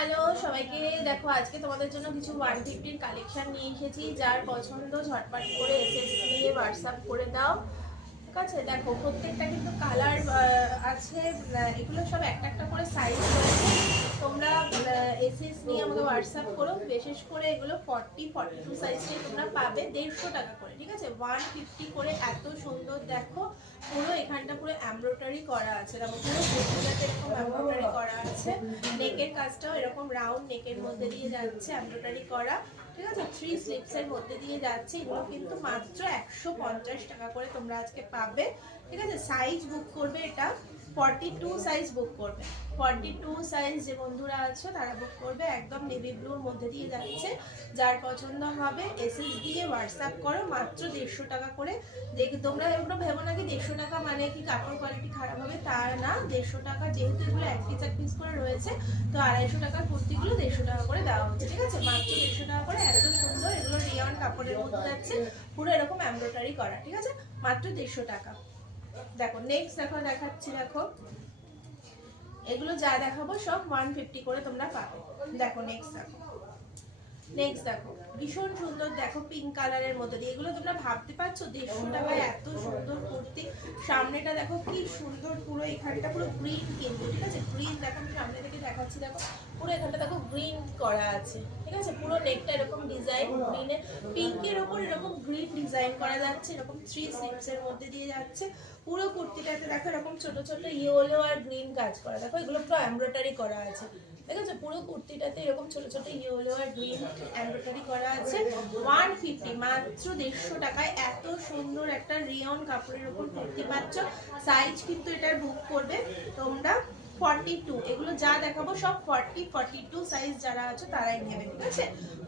Hello সবাইকে, দেখো আজকে তোমাদের জন্য কিছু 150 কালেকশন নিয়ে এসেছি। যার পছন্দ ঝটপট করে এসএস নিয়ে হোয়াটসঅ্যাপ করে দাও। ঠিক আছে, দেখো প্রত্যেকটা কিন্তু কালার আছে। এগুলো সব একটা একটা করে সাইজ রয়েছে। তোমরা এসএস নিয়ে আমাকে হোয়াটসঅ্যাপ করো। বিশেষ করে এগুলো 42 সাইজে তোমরা পাবে 150 টাকা করে। ঠিক আছে, 150 করে। এত সুন্দর দেখো, পুরো এখানটা পুরো এমব্রয়ডারি করা আছে। দেখো পুরো কুর্তিটাতে এরকম এমব্রয়ডারি করা আছে। নেকের কাজটাও এরকম রাউন্ড নেকের মধ্যে দিয়ে যাচ্ছে এমব্রয়ডারি করা। ঠিক আছে, 3 স্লিপসের মধ্যে দিয়ে যাচ্ছে। এগুলো কিন্তু মাত্র 150 টাকা করে তোমরা আজকে পাবে। ঠিক আছে, সাইজ বুক করবে এটা 42 সাইজ বুক করবে। 42 সাইজ যে বন্ধুরা আছো তারা বুক করবে। একদম নেভি ব্লুর মধ্যে দিয়ে যাচ্ছে। যার পছন্দ হবে এসএস দিয়ে হোয়াটসঅ্যাপ করো। মাত্র 150 টাকা করে। তোমরা এগুলো ভেবো না কি 150 টাকা মানে কি কাপড় কোয়ালিটি খারাপ হবে, তা না। 150 টাকা, যেহেতু এগুলো এক পিস করে রয়েছে, তো 250 টাকার কুর্তিগুলো 150 টাকা করে দেওয়া হচ্ছে। ঠিক আছে, মাত্র 150 টাকা করে। এত সুন্দর, এগুলো রিয়ন কাপড়ের মধ্যে যাচ্ছে, পুরো এরকম এমব্রয়ডারি করা। ঠিক আছে, মাত্র 150 টাকা। দেখো নেক্সট দেখাচ্ছি। দেখো এগুলো যা দেখাবো সব 150 করে তোমরা পাবে। দেখো নেক্সট দেখো ভীষণ সুন্দর। দেখো পিঙ্ক কালারের মধ্যে দিয়ে, এগুলো তোমরা ভাবতে পারছো 150 টাকায় এত সুন্দর কুর্তি। সামনেটা দেখো কি সুন্দর, পুরো এখানটা পুরো গ্রিন কিন্তু। ঠিক আছে, গ্রিন দেখো, আমি সামনে থেকে দেখাচ্ছি। দেখো পুরো এখানটা দেখো গ্রিন করা আছে। ঠিক আছে, পুরো নেকটা এরকম ডিজাইন গ্রিনে, পিঙ্কের ওপর এরকম গ্রিন ডিজাইন করা যাচ্ছে। এরকম 3 স্লিপসের মধ্যে দিয়ে যাচ্ছে। পুরো কুর্তিটাতে দেখো এরকম ছোট ছোট ইয়েলো আর গ্রিন কাজ করা। দেখো এগুলো পুরো এমব্রয়ডারি করা আছে। ঠিক আছে, পুরো কুর্তিটাতে এরকম ছোট ছোট ইয়েলো আর গ্রিন এমব্রয়ডারি করা আছে। 150, মাত্র 150 টাকায় এত সুন্দর একটা রিয়ন কাপড়ের উপর কুর্তি পাচ্ছ। সাইজ কিন্তু এটার বুক করবে তোমরা 42। এগুলো যা দেখাবো সব 42 সাইজ যারা আছে তারাই নেবে। ঠিক আছে,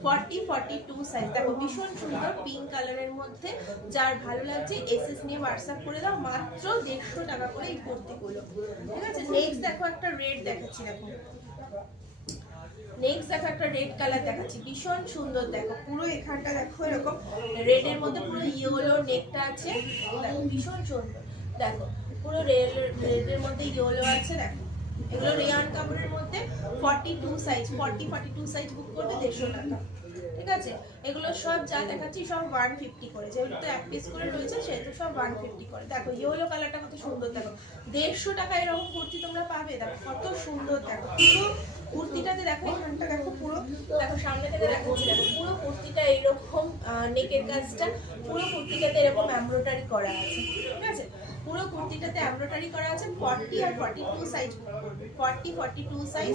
42 সাইজ। দেখো ভীষণ সুন্দর পিঙ্ক কালারের মধ্যে। যার ভালো লাগছে এসএস নিয়ে হোয়াটসঅ্যাপ করে দাও। মাত্র 150 টাকা করে এই কুর্তিগুলো। ঠিক আছে, নেক্সট দেখো একটা রেড দেখাচ্ছি। দেখো একটা রেড কালার দেখাচ্ছি, ভীষণ সুন্দর। দেখো পুরো এখানটা দেখো এরকম রেডের মধ্যে পুরো ইয়েলো নেকটা আছে। দেখো ভীষণ সুন্দর। দেখো পুরো রেডের মধ্যে ইয়েলো আছে। দেখো এগুলো রিয়ান কাপড়ের মধ্যে 42 সাইজ, 42 সাইজ বুক করবে 150 টাকা। ঠিক আছে, এগুলো সব যা দেখাচ্ছি সব 150 করে। যেহেতু তো এক পিস করে রয়েছে সেহেতু সব 150 করে। দেখো ইয়েলো কালারটা কত সুন্দর। দেখো 150 টাকা এরকম কুর্তি তোমরা পাবে। দেখো কত সুন্দর। দেখো পুরো কুর্তিটাতে দেখো এখানটা দেখো পুরো, দেখো সামনে থেকে দেখাচ্ছি। দেখো পুরো কুর্তিটা এইরকম নেকের কাজটা, পুরো কুর্তিটাতে এরকম এমব্রয়ডারি করা আছে। ঠিক আছে, পুরো কুর্তিটাতে এমব্রয়ডারি করা আছে। 40 আর 42 সাইজ, 42 সাইজ।